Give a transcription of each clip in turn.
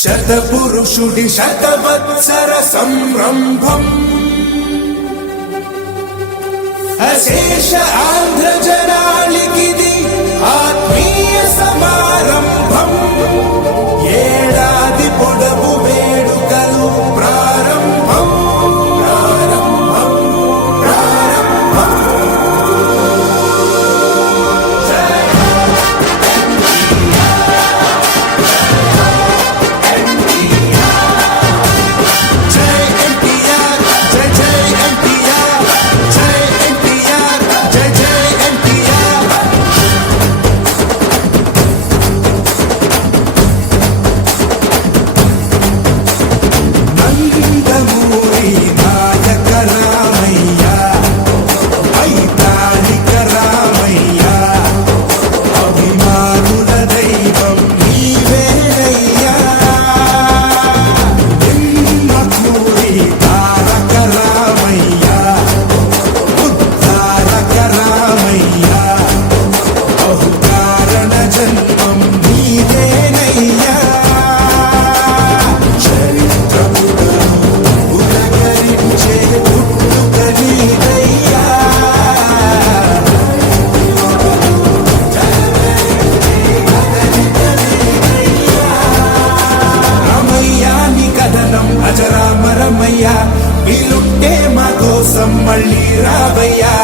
శతపురుషుడి శతవత్సర సంరంభం అశేష ఆంధ్ర జనాళికిది ఆత్మీయ సమారంభం. ఏడాది పొడవు వేడుకలు ప్రారంభం ప్రారంభం ప్రారంభం. వీలుంటే మా కోసం మళ్ళీ రావయ్యా.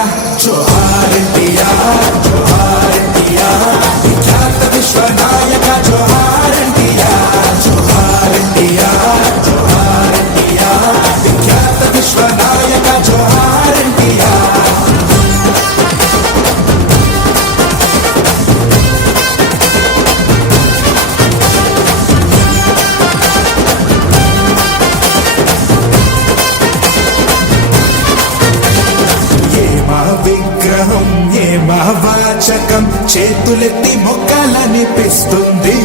జోహార్ ఎన్టీఆర్, జోహార్ ఎన్టీఆర్, విఖ్యాత విశ్వనాయక. జోహార్ ఎన్టీఆర్, జోహార్ ఎన్టీఆర్, జోహార్ ఎన్టీఆర్, విఖ్యాత విశ్వనాయక. జోహార్ ఎన్టీఆర్. విగ్రహం ఏ మహావాచకం చేతులెత్తి మొక్కలనిపిస్తుంది.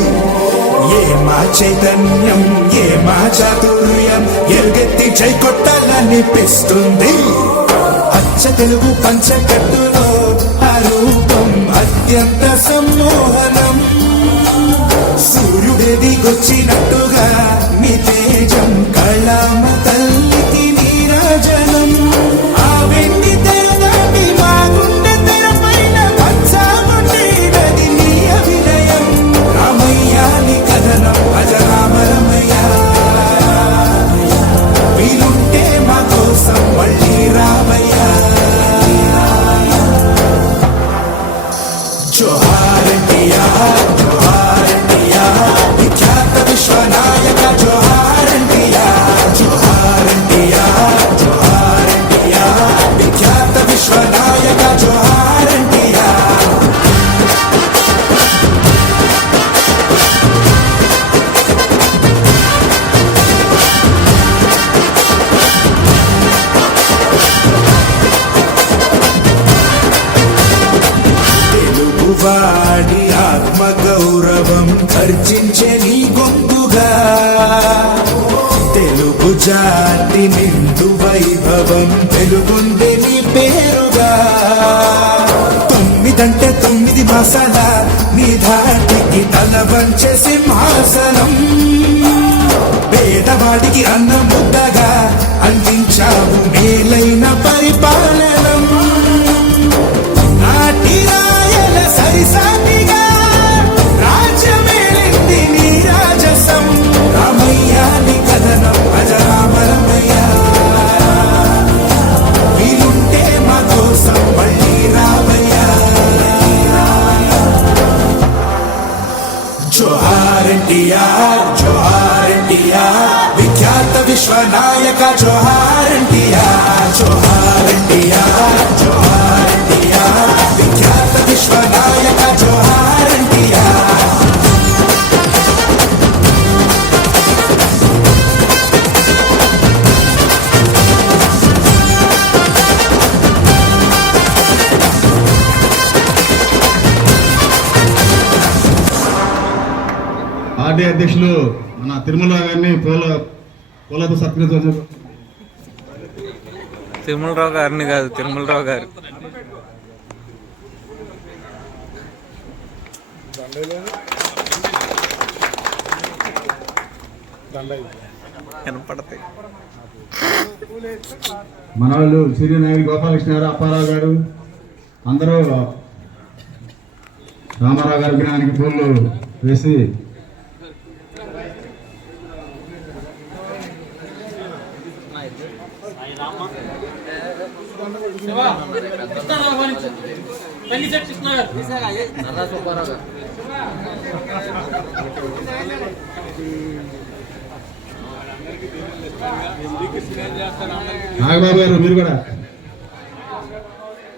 ఏ మా చైతన్యం ఏ మా చాతుర్యం ఎలుగెత్తి జై కొట్టాలనిపిస్తుంది. అచ్చ తెలుగు పంచకట్టులో ఆ రూపం అత్యంత సమ్మోహనం. సూర్యుడెదిగొచ్చినట్టుగా మీ తేజం కళామ తల్లికి నీరాజనం. ఆ వెండి వాడి ఆత్మ గౌరవం ఖర్చించే నీ గొంతుగా. తెలుగు జాతి నిండు వైభవం వెలుగుంది నీ పేరుగా. 9 అంటే 9 మాసాల నీ ధాటికి తల వంచే సింహాసనం. పేదవాడికి అన్న ముద్దగా అందించావు మేలైన పరిపాలనం. సరిసాటిగా రాజ్యమేలింది నీ రాజసం. రామయ్య నీ కథనం అజరామరమయ్య. వీలుంటే మా కోసం మళ్ళీ రావయ్యా. జోహార్ ఎన్టీఆర్, జోహార్ ఎన్టీఆర్, విఖ్యాత విశ్వనాయక. జోహార్ ఎన్టీఆర్, జోహార్ ఎన్టీఆర్, జోహార్ ఎన్టీఆర్, విఖ్యాత విశ్వనాయక. జోహార్ ఎన్టీఆర్. ఆర్డీ అధ్యక్షులు మన తిరుమలరావు గారిని పూలతో సత్కరించారు. తిరుమలరావు గారిని కాదు, తిరుమలరావు గారు. కనపడతాయి. మన వాళ్ళు సిరి నాయుడు గోపాలకృష్ణ గారు, అప్పారావు గారు అందరూ రామారావు గారి విగ్రహానికి పూలు వేసి నాగబాబు గారు మీరు కూడా,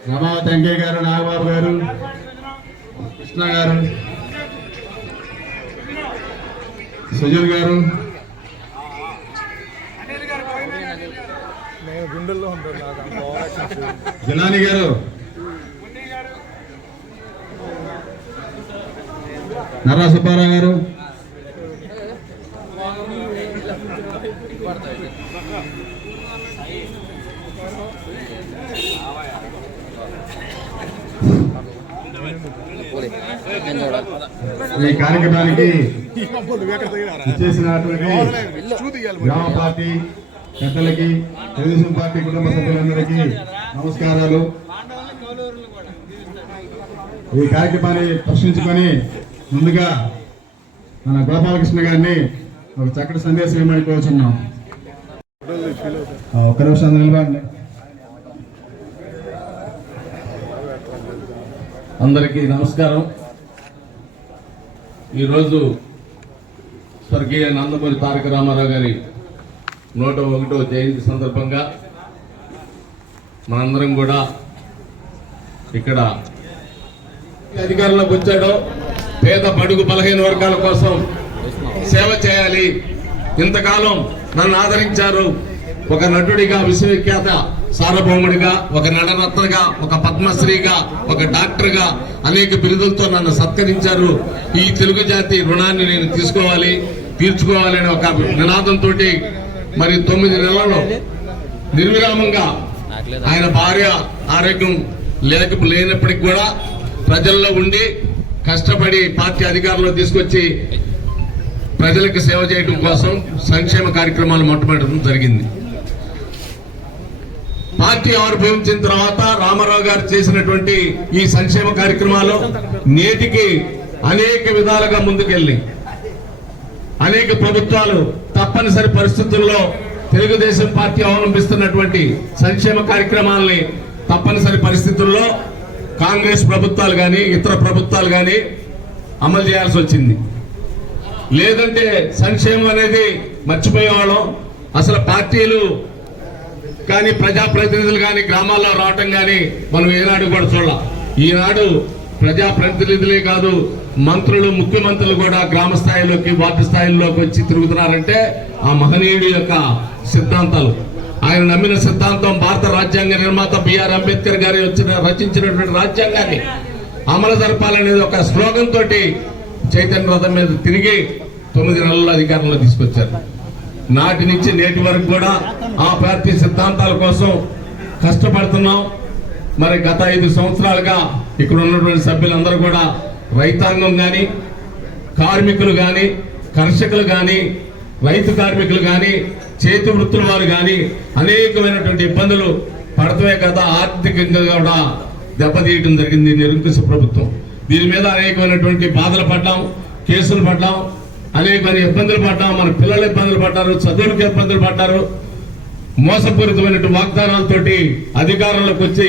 రమావతి వెంకయ్య గారు, నాగబాబు గారు, కృష్ణ గారు, సుజన్ గారు, జలాని గారు, నర్రా సుబ్బారావు గారు, ఈ కార్యక్రమానికి చేసినటువంటి గ్రామ పార్టీ పెద్దలకి, తెలుగుదేశం పార్టీ కుటుంబ సభ్యులందరికీ నమస్కారాలు. ఈ కార్యక్రమాన్ని ప్రశ్నించుకొని ముందుగా మన గోపాలకృష్ణ గారిని ఒక చక్కటి సందేశం ఏమని కోరుచున్నాం. ఒక్క నిమిషం నిలబడండి. అందరికీ నమస్కారం. ఈరోజు స్వర్గీయ నందమూరి తారక రామారావు గారి 101వ జయంతి సందర్భంగా మనందరం కూడా ఇక్కడ అధికారంలోకి వచ్చాడో పేద బడుగు బలహీన వర్గాల కోసం సేవ చేయాలి. ఇంతకాలం నన్ను ఆదరించారు. ఒక నటుడిగా, విశ్వవిఖ్యాత సార్వభౌముడిగా, ఒక నటరత్నగా, ఒక పద్మశ్రీగా, ఒక డాక్టర్గా అనేక బిరుదులతో నన్ను సత్కరించారు. ఈ తెలుగు జాతి రుణాన్ని నేను తీర్చుకోవాలి అనే ఒక నినాదంతో మరి 9 నెలల్లో నిర్విరామంగా ఆయన భార్య ఆరోగ్యం లేనప్పటికీ కూడా ప్రజల్లో ఉండి కష్టపడి పార్టీ అధికారంలో తీసుకొచ్చి ప్రజలకు సేవ చేయడం కోసం సంక్షేమ కార్యక్రమాలు మొట్టమొదటి జరిగింది. పార్టీ ఆవిర్భవించిన తర్వాత రామారావు గారు చేసినటువంటి ఈ సంక్షేమ కార్యక్రమాలు నేటికి అనేక విధాలుగా ముందుకెళ్ళి అనేక ప్రభుత్వాలు తప్పనిసరి పరిస్థితుల్లో తెలుగుదేశం పార్టీ అవలంబిస్తున్నటువంటి సంక్షేమ కార్యక్రమాలని తప్పనిసరి పరిస్థితుల్లో కాంగ్రెస్ ప్రభుత్వాలు కానీ ఇతర ప్రభుత్వాలు కానీ అమలు చేయాల్సి వచ్చింది. లేదంటే సంక్షేమం అనేది మర్చిపోయేవాళ్ళం. అసలు పార్టీలు కానీ ప్రజాప్రతినిధులు కానీ గ్రామాల్లో రావటం కానీ మనం ఏనాడు కూడా చూడాల. ఈనాడు ప్రజాప్రతినిధులే కాదు, మంత్రులు, ముఖ్యమంత్రులు కూడా గ్రామ స్థాయిలోకి, వార్డు స్థాయిలోకి వచ్చి తిరుగుతున్నారంటే ఆ మహనీయుడి యొక్క సిద్ధాంతాలు, ఆయన నమ్మిన సిద్ధాంతం. భారత రాజ్యాంగ నిర్మాత బిఆర్ అంబేద్కర్ గారు రచించినటువంటి రాజ్యాంగాన్ని అమలు జరపాలనేది ఒక స్లోగన్ తోటి చైతన్య రథం మీద తిరిగి 9 నెలల్లో అధికారంలో తీసుకొచ్చారు. నాటి నుంచి నేటి వరకు కూడా ఆ పార్టీ సిద్ధాంతాల కోసం కష్టపడుతున్నాం. మరి గత 5 సంవత్సరాలుగా ఇక్కడ ఉన్నటువంటి సభ్యులందరూ కూడా రైతాంగం కానీ, కార్మికులు కానీ, కర్షకులు కానీ, రైతు కార్మికులు కానీ, చేతి వృత్తుల వారు కానీ అనేకమైనటువంటి ఇబ్బందులు పడతమే కదా ఆర్థికంగా కూడా దెబ్బతీయడం జరిగింది నిరంకుశ ప్రభుత్వం. దీని మీద అనేకమైనటువంటి బాధలు పడ్డాం, కేసులు పడ్డాం, అనేకమైన ఇబ్బందులు పడ్డాం. మన పిల్లలు ఇబ్బందులు పడ్డారు, చదువులకు ఇబ్బందులు పడ్డారు. మోసపూరితమైనటువంటి వాగ్దానాలతోటి అధికారంలోకి వచ్చి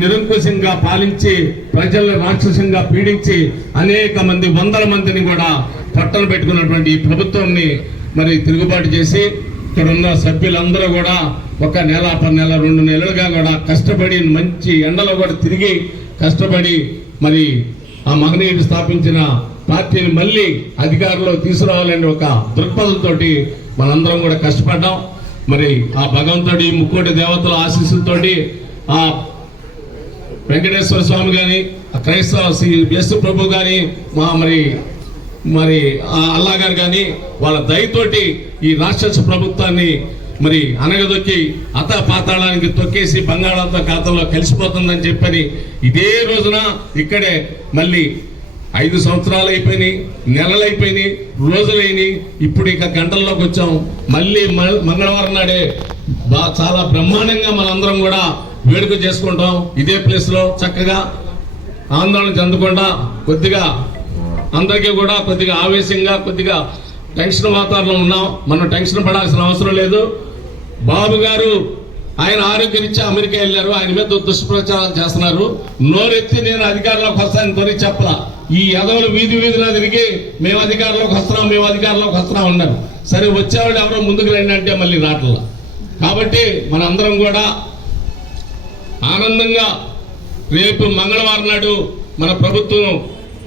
నిరంకుశంగా పాలించి ప్రజలను రాక్షసంగా పీడించి అనేక మంది, వందల మందిని కూడా పట్టలు పెట్టుకున్నటువంటి ఈ ప్రభుత్వాన్ని మరి తిరుగుబాటు చేసి ఇక్కడ ఉన్న సభ్యులందరూ కూడా 1 నెల, 10 నెల, 2 నెలలుగా కూడా కష్టపడి మంచి ఎండలో కూడా తిరిగి కష్టపడి మరి ఆ మహనీయుడు స్థాపించిన పార్టీని మళ్ళీ అధికారంలో తీసుకురావాలనే ఒక దృక్పథంతో మనందరం కూడా కష్టపడ్డాం. మరి ఆ భగవంతుడి, ముక్కోటి దేవతల ఆశీస్సులతోటి ఆ వెంకటేశ్వర స్వామి కానీ, ఆ క్రైస్తవ యేసు ప్రభు కానీ, మరి అల్లా గారు కానీ వాళ్ళ దయతోటి ఈ రాక్షస ప్రభుత్వాన్ని మరి అనగదొక్కి పాతాళానికి తొక్కేసి బంగాళాతో ఖాతాలో కలిసిపోతుందని చెప్పని ఇదే రోజున ఇక్కడే మళ్ళీ 5 సంవత్సరాలు అయిపోయినాయి, నెలలు అయిపోయినాయి, రోజులైనాయి. ఇప్పుడు ఇక గంటల్లోకి వచ్చాం. మళ్ళీ మంగళవారం నాడే చాలా బ్రహ్మాండంగా మనందరం కూడా వేడుక చేసుకుంటాం. ఇదే ప్లేస్ లో చక్కగా ఆందోళన చెందకుండా కొద్దిగా అందరికీ కూడా కొద్దిగా ఆవేశంగా కొద్దిగా టెన్షన్ వాతావరణం ఉన్నాం. మనం టెన్షన్ పడాల్సిన అవసరం లేదు. బాబు గారు ఆయన ఆరోగ్యరీత్యా అమెరికా వెళ్ళారు. ఆయన మీద దుష్ప్రచారాలు చేస్తున్నారు. నోరెత్తి నేను అధికారంలోకి వస్తానని త్వరి చెప్పలా. ఈ ఎదవలు వీధిలో తిరిగి మేము అధికారంలోకి వస్తున్నాం ఉన్నారు. సరే వచ్చేవాళ్ళు ఎవరో ముందుకు రండి అంటే మళ్ళీ రాట్లా. కాబట్టి మనందరం కూడా ఆనందంగా రేపు మంగళవారం నాడు మన ప్రభుత్వం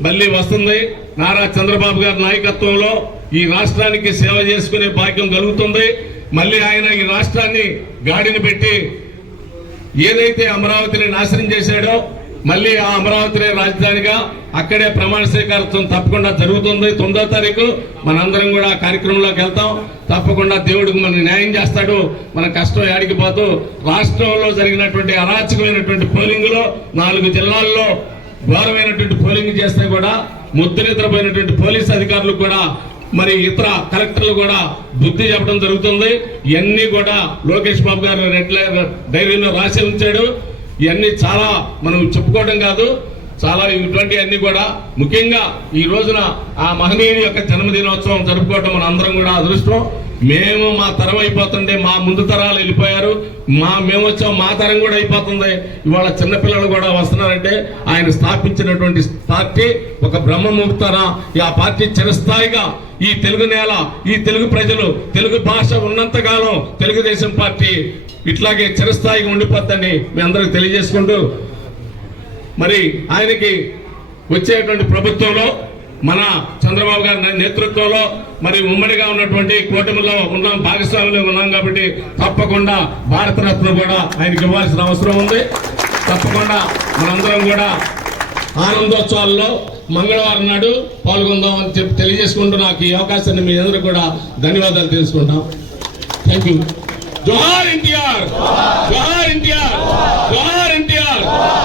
మళ్ళీ వస్తుంది. నారా చంద్రబాబు గారి నాయకత్వంలో ఈ రాష్ట్రానికి సేవ చేసుకునే భాగ్యం కలుగుతుంది. మళ్ళీ ఆయన ఈ రాష్ట్రాన్ని గాడిని పెట్టి ఏదైతే అమరావతిని నాశనం చేశాడో మళ్ళీ ఆ అమరావతిని రాజధానిగా అక్కడే ప్రమాణ స్వీకారోత్సవం తప్పకుండా జరుగుతుంది. 9వ తారీఖు మనందరం కూడా ఆ కార్యక్రమంలోకి వెళ్తాం. తప్పకుండా దేవుడికి మన న్యాయం చేస్తాడు. మన కష్టం ఏడికిపోతూ రాష్ట్రంలో జరిగినటువంటి అరాచకమైనటువంటి పోలింగ్ లో 4 జిల్లాల్లో ఘోరమైనటువంటి పోలింగ్ చేస్తే కూడా ముద్దు నిద్రపోయినటువంటి పోలీస్ అధికారులు కూడా మరి ఇతర కలెక్టర్లు కూడా బుద్ధి చెప్పడం జరుగుతుంది. ఇవన్నీ కూడా లోకేష్ బాబు గారు రెడ్ డైరీలో రాసి ఉంచాడు. ఇవన్నీ చాలా మనం చెప్పుకోవడం కాదు, చాలా ఇటువంటి అన్ని కూడా ముఖ్యంగా ఈ రోజున ఆ మహనీయుని యొక్క జన్మదినోత్సవం జరుపుకోవడం మన అందరం కూడా అదృష్టం. మేము మా తరం అయిపోతుండే, మా ముందు తరాలు వెళ్ళిపోయారు, మేము వచ్చాం, మా తరం కూడా అయిపోతుంది. ఇవాళ చిన్నపిల్లలు కూడా వస్తున్నారంటే ఆయన స్థాపించినటువంటి పార్టీ ఒక బ్రహ్మముహూర్తాన ఆ పార్టీ చిరస్థాయిగా ఈ తెలుగు నేల, ఈ తెలుగు ప్రజలు, తెలుగు భాష ఉన్నంతకాలం తెలుగుదేశం పార్టీ ఇట్లాగే చిరస్థాయిగా ఉండిపోద్దని మీ అందరికి తెలియజేసుకుంటూ మరి ఆయనకి వచ్చేటువంటి ప్రభుత్వంలో మన చంద్రబాబు గారి నేతృత్వంలో మరి ఉమ్మడిగా ఉన్నటువంటి కూటమిలో ఉన్నాం, భాగస్వామ్యంలో ఉన్నాం. కాబట్టి తప్పకుండా భారతరత్న కూడా ఆయనకి ఇవ్వాల్సిన అవసరం ఉంది. తప్పకుండా మనందరం కూడా ఆనందోత్సవాల్లో మంగళవారం నాడు పాల్గొందాం అని చెప్పి తెలియజేసుకుంటూ నాకు ఈ అవకాశాన్ని మీ అందరూ కూడా ధన్యవాదాలు తెలుసుకుంటాం. Thank you. జోహార్ ఎన్టీఆర్, జోహార్ ఎన్టీఆర్, జోహార్ ఎన్టీఆర్.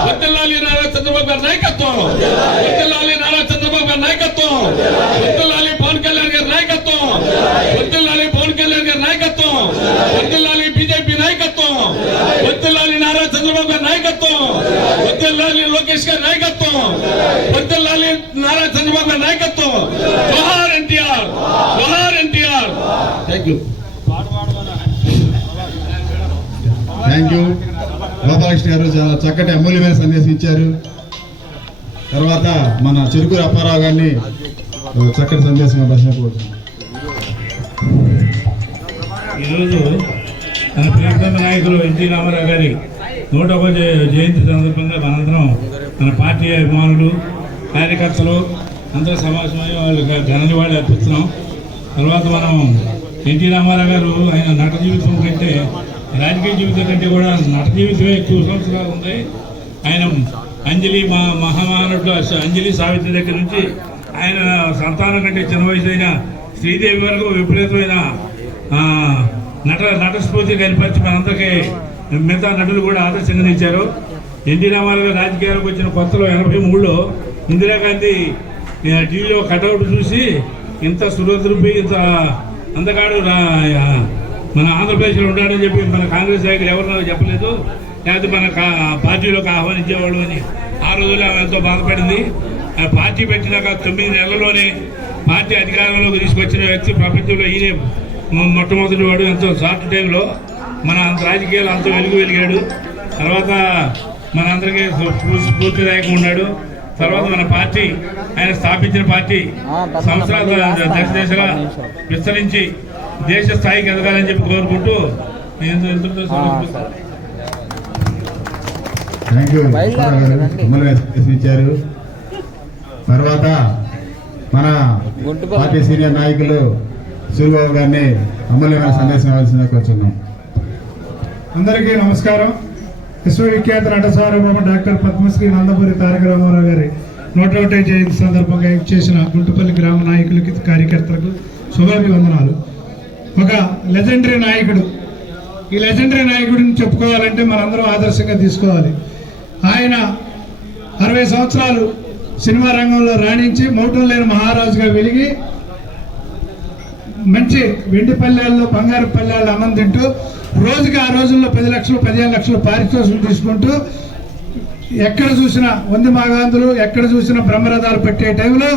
వర్ధిల్లాలి నారా చంద్రబాబు గారి నాయకత్వం, వర్ధిల్లాలి నారా చంద్రబాబు గారి నాయకత్వం, వర్ధిల్లాలి పవన్ కళ్యాణ్ గారి నాయకత్వం, వర్ధిల్లాలి పవన్ కళ్యాణ్ గారి నాయకత్వం, వర్ధిల్లాలి బీజేపీ నాయకత్వం, వర్ధిల్లాలి నారా చంద్రబాబు గారి నాయకత్వం, వర్ధిల్లాలి లోకేష్ గారి నాయకత్వం, వర్ధిల్లాలి నారా చంద్రబాబు గారి నాయకత్వం. జోహార్ ఎన్టీఆర్, జోహార్ NTR. Thank you. Thank you. Gopalakrishna గారు చాలా చక్కటి అమూల్యమైన సందేశం ఇచ్చారు. తర్వాత మన చెరుకూరు అప్పారావు గారిని చక్కటి సందేశం ప్రశ్నపోతున్నాం. ఈరోజు మన ప్రియతమ నాయకులు ఎన్టీ రామారావు గారి 101వ జయంతి సందర్భంగా మనందరం మన పార్టీ అభిమానులు, కార్యకర్తలు అందరూ సమావేశమై వాళ్ళకి ఘన నివాళి అర్పిస్తున్నాం. తర్వాత మనం ఎన్టీ రామారావు గారు ఆయన నట జీవితం కంటే, రాజకీయ జీవితం కంటే కూడా నట జీవితమే ఎక్కువ సంవత్సరాలు ఉంది. ఆయన అంజలి మహామహానటుడు అంజలి సావిత్రి దగ్గర నుంచి ఆయన సంతానం కంటే చిన్న వయసు అయిన శ్రీదేవి వరకు విపరీతమైన నటస్ఫూర్తి కనిపించి మనందరికీ మిగతా నటులు కూడా ఆదర్శంగా నిలిచారు. ఎన్టీ రామారావు రాజకీయాలకు వచ్చిన కొత్తలో 83లో ఇందిరాగాంధీ టీవీలో కటౌట్ చూసి ఇంత సురద్రూపి, ఇంత అందగాడు మన ఆంధ్రప్రదేశ్లో ఉంటాడని చెప్పి మన కాంగ్రెస్ నాయకులు ఎవరినో చెప్పలేదు, లేకపోతే మన పార్టీలోకి ఆహ్వానించేవాళ్ళు అని ఆ రోజుల్లో ఆమె ఎంతో బాధపడింది. ఆ పార్టీ పెట్టినాక 9 నెలల్లోనే పార్టీ అధికారంలోకి తీసుకొచ్చిన వ్యక్తి ప్రపంచంలో ఈయనే మొట్టమొదటి వాడు. ఎంతో షార్ట్ టైంలో మన రాజకీయాలు అంత వెలిగాడు. తర్వాత మనందరికీ స్ఫూర్తిదాయకంగా ఉన్నాడు. తర్వాత మన పార్టీ, ఆయన స్థాపించిన పార్టీ సంవత్సరాల దశగా విస్తరించి దేశ స్థాయికి ఎదగాలని చెప్పి కోరుకుంటూ ఇచ్చారు. తర్వాత మన పార్టీ సీనియర్ నాయకులు సూరిబాబు గారిని అమూల్యమైన సందేశం ఇవ్వాల్సిందిగా కోరుతున్నాం. అందరికీ నమస్కారం. విశ్వవిఖ్యాత నట సార్వభౌమ డాక్టర్ పద్మశ్రీ నందమూరి తారక రామారావు గారి 101వ జయంతి సందర్భంగా చేసిన గుంటుపల్లి గ్రామ నాయకులకి, కార్యకర్తలకు శుభాభివందనాలు. ఒక లెజెండరీ నాయకుడు, ఈ లెజెండరీ నాయకుడిని చెప్పుకోవాలంటే మనందరం ఆదర్శంగా తీసుకోవాలి. ఆయన 60 సంవత్సరాలు సినిమా రంగంలో రాణించి మౌటం లేని మహారాజుగా వెలిగి మంచి వెండి పల్లెల్లో బంగారు పల్లెల్లో అన్నం తింటూ రోజుకి ఆ రోజుల్లో 10 లక్షలు 15 లక్షలు పారితోషికం తీసుకుంటూ ఎక్కడ చూసినా వంది మాగాంధులు ఎక్కడ చూసినా బ్రహ్మరథాలు పెట్టే టైంలో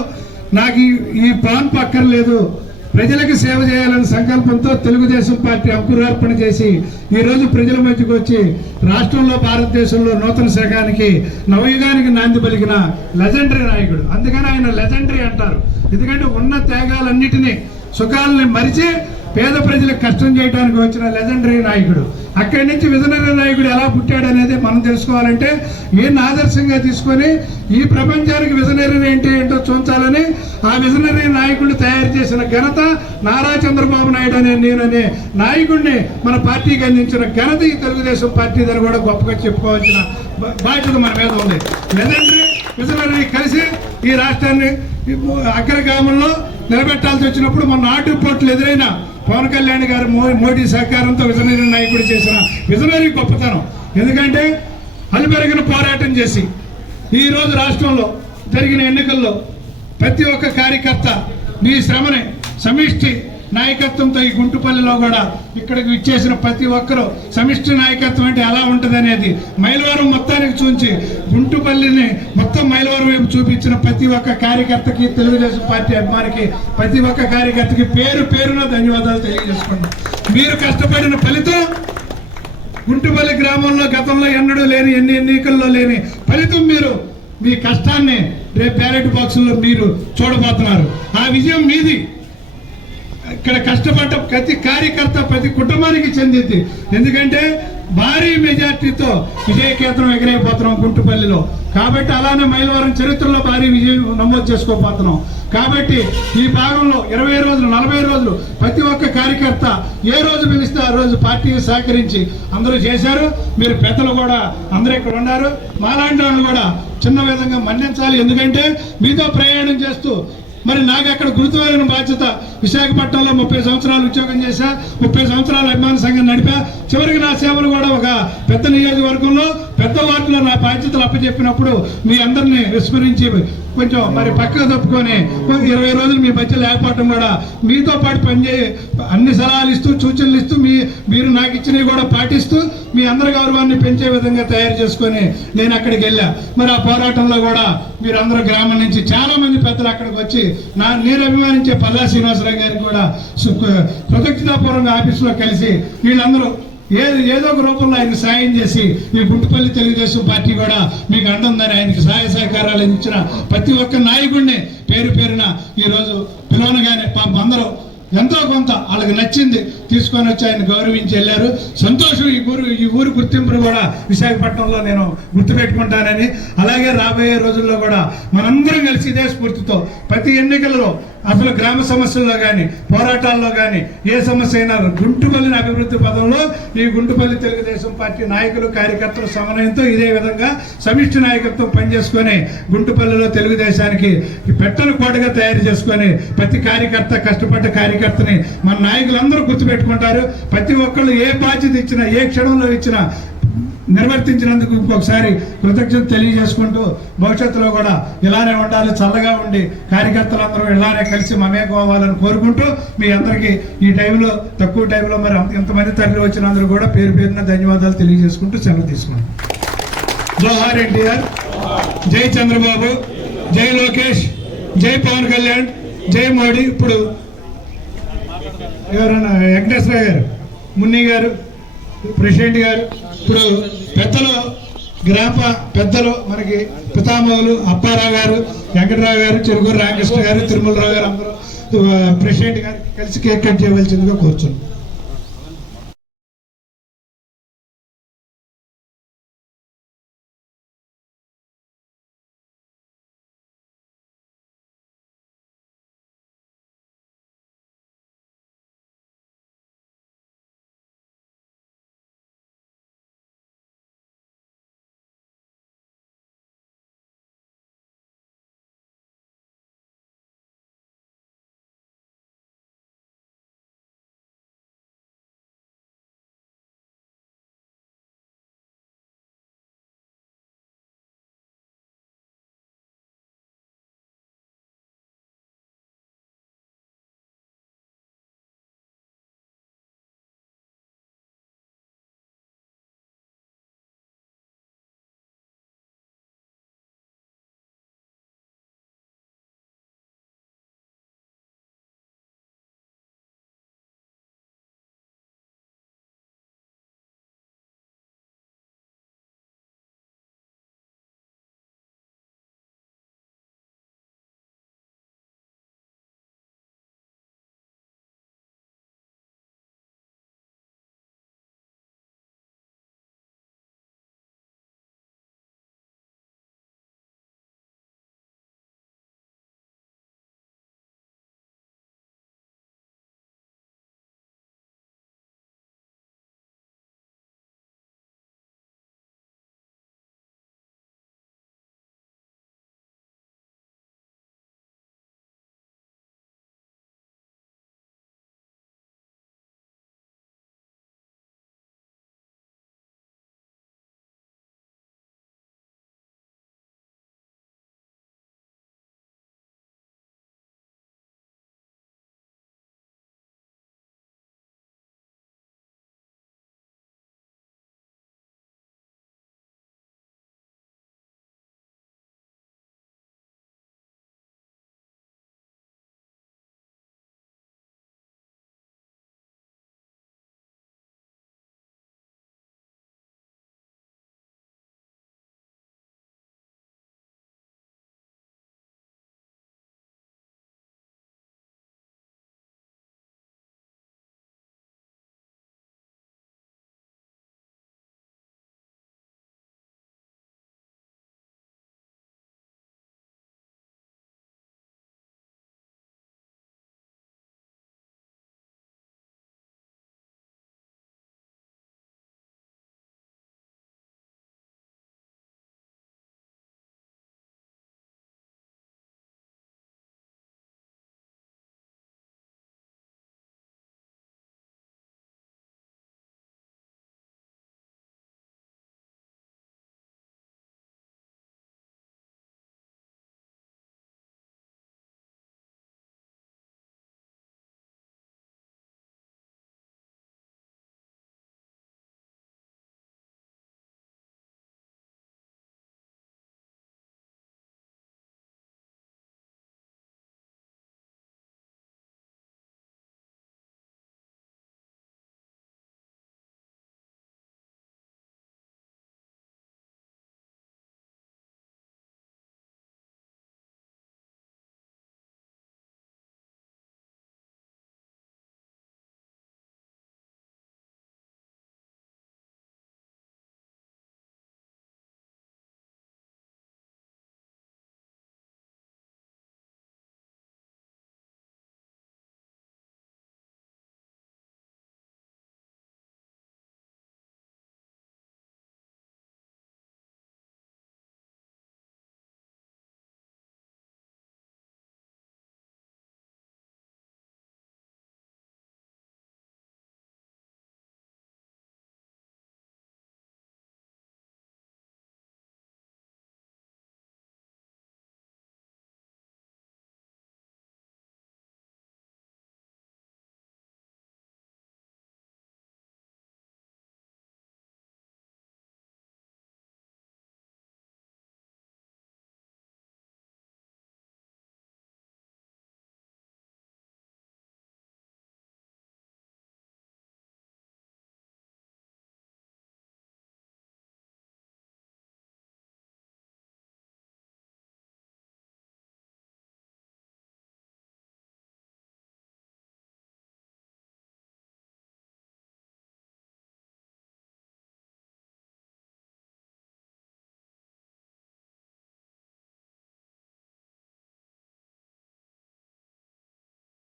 నాకు ఈ పాన్ పక్కర్లేదు, ప్రజలకు సేవ చేయాలనే సంకల్పంతో తెలుగుదేశం పార్టీ అంకురార్పణ చేసి ఈరోజు ప్రజల మధ్యకు వచ్చి రాష్ట్రంలో భారతదేశంలో నూతన శకానికి నవయుగానికి నాంది పలికిన లెజెండరీ నాయకుడు. అందుకని ఆయన లెజెండరీ అంటారు. ఎందుకంటే ఉన్న త్యాగాలన్నిటినీ సుఖాలని మరిచి పేద ప్రజలకు కష్టం చేయడానికి వచ్చిన లెజెండరీ నాయకుడు. అక్కడి నుంచి విజనరీ నాయకుడు ఎలా పుట్టాడు అనేది మనం తెలుసుకోవాలంటే ఈయన ఆదర్శంగా తీసుకొని ఈ ప్రపంచానికి విజనరీ ఏంటో చూంచాలని ఆ విజనరీ నాయకుడిని తయారు చేసిన ఘనత నారా చంద్రబాబు నాయుడు నేననే నాయకుడిని మన పార్టీకి అందించిన ఘనత ఈ తెలుగుదేశం పార్టీ అని కూడా గొప్పగా చెప్పుకోవాల్సిన బాధ్యత మన మీద ఉంది. లెజెండరీ విజనరీ కలిసి ఈ రాష్ట్రాన్ని అగ్రగామంలో నిలబెట్టాల్సి వచ్చినప్పుడు మన నాటు పోట్లు ఎదురైన పవన్ కళ్యాణ్ గారు మోడీ సహకారంతో విజనరీ నాయకుడు చేసిన విజనరీ గొప్పతనం. ఎందుకంటే అలుపెరగిన పోరాటం చేసి ఈరోజు రాష్ట్రంలో జరిగిన ఎన్నికల్లో ప్రతి ఒక్క కార్యకర్త మీ శ్రమని సమిష్టి నాయకత్వంతో ఈ గుంటుపల్లిలో కూడా ఇక్కడికి ఇచ్చేసిన ప్రతి ఒక్కరూ సమిష్టి నాయకత్వం అంటే ఎలా ఉంటుంది అనేది మైలవరం మొత్తానికి చూంచి గుంటుపల్లిని మొత్తం మైలవరం వైపు చూపించిన ప్రతి ఒక్క కార్యకర్తకి తెలుగుదేశం పార్టీ అభిమానికి ప్రతి ఒక్క కార్యకర్తకి పేరు పేరున ధన్యవాదాలు తెలియజేసుకున్నాం. మీరు కష్టపడిన ఫలితం గుంటుపల్లి గ్రామంలో గతంలో ఎన్నడూ లేని ఎన్నికల్లో లేని ఫలితం మీరు మీ కష్టాన్ని రేపు బ్యాలెట్ బాక్సుల్లో మీరు చూడబోతున్నారు. ఆ విజయం మీది. ఇక్కడ కష్టపడ్డ ప్రతి కార్యకర్త ప్రతి కుటుంబానికి చెందింది. ఎందుకంటే భారీ మెజార్టీతో విజయకేతనం ఎగిరైపోతున్నాం గుంటుపల్లిలో. కాబట్టి అలానే మైలవరం చరిత్రలో భారీ విజయం నమోదు చేసుకోబోతున్నాం. కాబట్టి ఈ భాగంలో 20 రోజులు 40 రోజులు ప్రతి ఒక్క కార్యకర్త ఏ రోజు పిలిస్తే ఆ రోజు పార్టీకి సహకరించి అందరూ చేశారు. మీరు పెద్దలు కూడా అందరూ ఇక్కడ ఉన్నారు. మాలాంటి వాళ్ళు కూడా చిన్న విధంగా మన్నించాలి. ఎందుకంటే మీతో ప్రయాణం చేస్తూ మరి నాకు అక్కడ గురుతువైన బాధ్యత. విశాఖపట్నంలో 30 సంవత్సరాలు ఉద్యోగం చేశా, 30 సంవత్సరాల అభిమాన సంఘం నడిపా. చివరికి నా సేవలు కూడా ఒక పెద్ద నియోజకవర్గంలో పెద్ద వార్డులో నా బాధ్యతలు అప్పచెప్పినప్పుడు మీ అందరినీ విస్మరించి కొంచెం మరి పక్కకు తప్పుకొని 20 రోజులు మీ మధ్య లేకపోవటం కూడా మీతో పాటు పనిచేయి అన్ని సలహాలు ఇస్తూ సూచనలు ఇస్తూ మీరు నాకు ఇచ్చినవి కూడా పాటిస్తూ మీ అందరి గౌరవాన్ని పెంచే విధంగా తయారు చేసుకొని నేను అక్కడికి వెళ్ళా. మరి ఆ పోరాటంలో కూడా మీరందరూ గ్రామం నుంచి చాలా మంది పెద్దలు అక్కడికి వచ్చి నేను అభిమానించే పల్లా శ్రీనివాసరావు గారికి కూడా కృతజ్ఞతాపూర్వకంగా ఆఫీసులో కలిసి వీళ్ళందరూ ఏదో ఒక రూపంలో ఆయన సాయం చేసి ఈ గుంటుపల్లి తెలుగుదేశం పార్టీ కూడా మీకు అంటుందని ఆయనకి సహాయ సహకారాలు ఇచ్చిన ప్రతి ఒక్క నాయకుడిని పేరు పేరున ఈరోజు పిలవనగానే అందరూ ఎంతో కొంత వాళ్ళకి నచ్చింది తీసుకొని వచ్చి ఆయన గౌరవించి వెళ్ళారు. సంతోషం. ఈ ఊరు గుర్తింపును కూడా విశాఖపట్నంలో నేను గుర్తుపెట్టుకుంటానని, అలాగే రాబోయే రోజుల్లో కూడా మనందరం కలిసి ఇదే స్ఫూర్తితో ప్రతి ఎన్నికల్లో అసలు గ్రామ సమస్యల్లో కానీ పోరాటాల్లో కానీ ఏ సమస్య అయినా గుంటుపల్లిని అభివృద్ధి పదంలో ఈ గుంటుపల్లి తెలుగుదేశం పార్టీ నాయకులు కార్యకర్తల సమన్వయంతో ఇదే విధంగా సమిష్టి నాయకత్వం పనిచేసుకొని గుంటుపల్లిలో తెలుగుదేశానికి పెట్టను కోటగా తయారు చేసుకొని ప్రతి కార్యకర్త కష్టపడ్డ కార్యకర్తని మన నాయకులందరూ గుర్తుపెట్టుకుంటారు. ప్రతి ఒక్కళ్ళు ఏ బాధ్యత ఇచ్చినా ఏ క్షణంలో ఇచ్చినా నిర్వర్తించినందుకు ఇంకొకసారి కృతజ్ఞత తెలియజేసుకుంటూ భవిష్యత్తులో కూడా ఇలానే ఉండాలి, చల్లగా ఉండి కార్యకర్తలందరూ ఇలానే కలిసి మమేకవ్వాలని కోరుకుంటూ మీ అందరికీ ఈ టైంలో తక్కువ టైంలో మరి ఎంతమంది తరలి వచ్చినందరూ కూడా పేరు పేరున ధన్యవాదాలు తెలియజేసుకుంటూ సెలవు తీసుకున్నాం. జోహార్ ఎన్టీఆర్, జై చంద్రబాబు, జై లోకేష్, జై పవన్ కళ్యాణ్, జై మోడీ. ఇప్పుడు ఎవరన్నా వెంకటేశ్వర గారు, మున్ని గారు, ప్రెసిడెంట్ గారు, ఇప్పుడు పెద్దలు గ్రామ పెద్దలు మనకి పితామహులు అప్పారావు గారు, వెంకటరావు గారు, చెరుకూరు రామకృష్ణ గారు, తిరుమలరావు గారు అందరూ ప్రెసిడెంట్ గారు కలిసి కేక్ కట్ చేయవలసిందిగా కోరుచున్నాం.